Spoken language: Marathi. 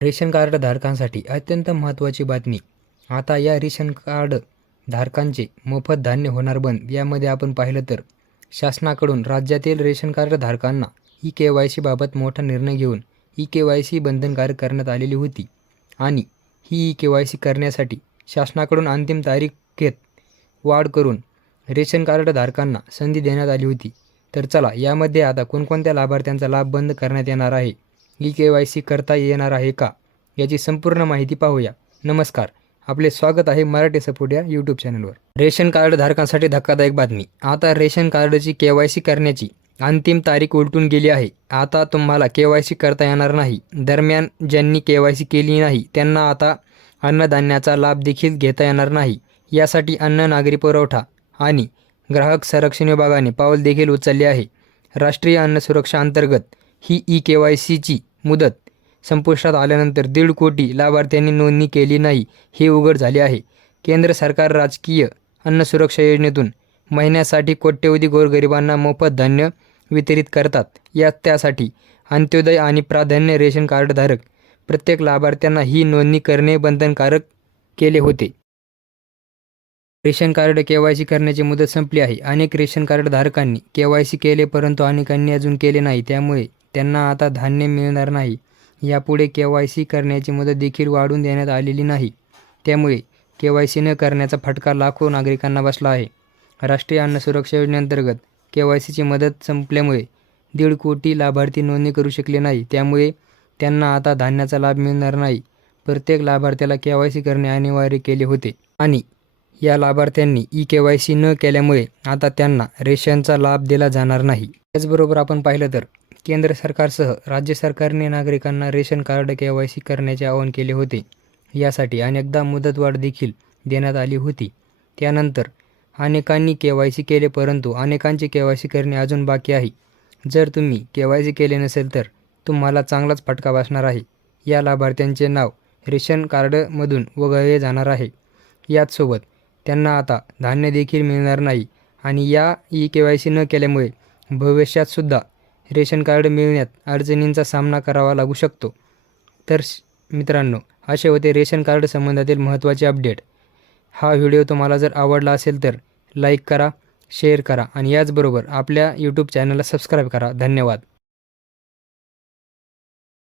रेशन कार्ड धारकांसाठी अत्यंत महत्त्वाची बातमी. आता या रेशन कार्ड धारकांचे मोफत धान्य होणार बंद. यामध्ये आपण पाहिलं तर शासनाकडून राज्यातील रेशन कार्ड धारकांना ई-के.वाय.सी बाबत मोठा निर्णय घेऊन ई-के.वाय.सी बंधनकारक करण्यात आलेली होती आणि ही ई-के.वाय.सी करण्यासाठी शासनाकडून अंतिम तारीखेत वाढ करून रेशन कार्ड धारकांना संधी देण्यात आली होती. तर चला, यामध्ये आता कोणकोणत्या लाभार्थ्यांचा लाभ बंद करण्यात येणार आहे, ई-के.वाय.सी करता येणार आहे का, याची संपूर्ण माहिती पाहूया. नमस्कार, आपले स्वागत आहे मराठी सपोर्ट या यूट्यूब चॅनलवर. रेशन कार्ड धारकांसाठी धक्कादायक बातमी. आता रेशन कार्डची के.वाय.सी करण्याची अंतिम तारीख उलटून गेली आहे. आता तुम्हाला के.वाय.सी करता येणार नाही. दरम्यान ज्यांनी के.वाय.सी केली नाही त्यांना आता अन्नधान्याचा लाभ देखील घेता येणार नाही. यासाठी अन्न नागरी पुरवठा आणि ग्राहक संरक्षण विभागाने पाऊल देखील उचलले आहे. राष्ट्रीय अन्न सुरक्षा अंतर्गत ही ई-के.वाय.सीची मुदत संपुष्टात आल्यानंतर 1.5 कोटी लाभार्थ्यांनी नोंदणी केली नाही हे उघड झाले आहे. केंद्र सरकार राजकीय अन्न सुरक्षा योजनेतून महिन्यासाठी कोट्यवधी गोरगरिबांना मोफत धान्य वितरित करतात. त्यासाठी अंत्योदय आणि प्राधान्य रेशन कार्डधारक प्रत्येक लाभार्थ्यांना ही नोंदणी करणे बंधनकारक केले होते. रेशन कार्ड के.वाय.सी करण्याची मुदत संपली आहे. अनेक रेशन कार्ड धारकांनी के.वाय.सी केले परंतु अनेकांनी अजून केले नाही. त्यामुळे त्यांना आता धान्य मिळणार नाही. यापुढे के.वाय.सी करण्याची मुदत देखील वाढवून देण्यात आलेली नाही. त्यामुळे के.वाय.सी न करण्याचा फटका लाखो नागरिकांना बसला आहे. राष्ट्रीय अन्न सुरक्षा योजनेअंतर्गत के.वाय.सीची मुदत संपल्यामुळे 1.5 कोटी लाभार्थी नोंदणी करू शकले नाही. त्यामुळे त्यांना आता धान्याचा लाभ मिळणार नाही. प्रत्येक लाभार्थ्याला के.वाय.सी करणे अनिवार्य केले होते आणि या लाभार्थ्यांनी ई-के.वाय.सी न केल्यामुळे आता त्यांना रेशनचा लाभ दिला जाणार नाही. त्याचबरोबर आपण पाहिलं तर केंद्र सरकारसह राज्य सरकारने नागरिकांना रेशन कार्ड के.वाय.सी करण्याचे आवाहन केले होते. यासाठी अनेकदा मुदतवाढ देखील देण्यात आली होती. त्यानंतर अनेकांनी के.वाय.सी केले परंतु अनेकांचे के.वाय.सी करणे अजून बाकी आहे. जर तुम्ही के.वाय.सी केले नसेल तर तुम्हाला चांगलाच फटका बसणार आहे. या लाभार्थ्यांचे नाव रेशन कार्डमधून वगळले जाणार आहे. याचसोबत त्यांना आता धान्य देखील मिळणार नाही आणि या ई-के.वाय.सी न केल्यामुळे भविष्यात सुद्धा रेशन कार्ड मिळण्यात अडचणींचा सामना करावा लागू शकतो. तर मित्रांनो, असे होते रेशन कार्ड संबंधातील महत्त्वाचे अपडेट. हा व्हिडिओ तुम्हाला जर आवडला असेल तर लाईक करा, शेअर करा आणि याचबरोबर आपल्या यूट्यूब चॅनलला सबस्क्राईब करा. धन्यवाद.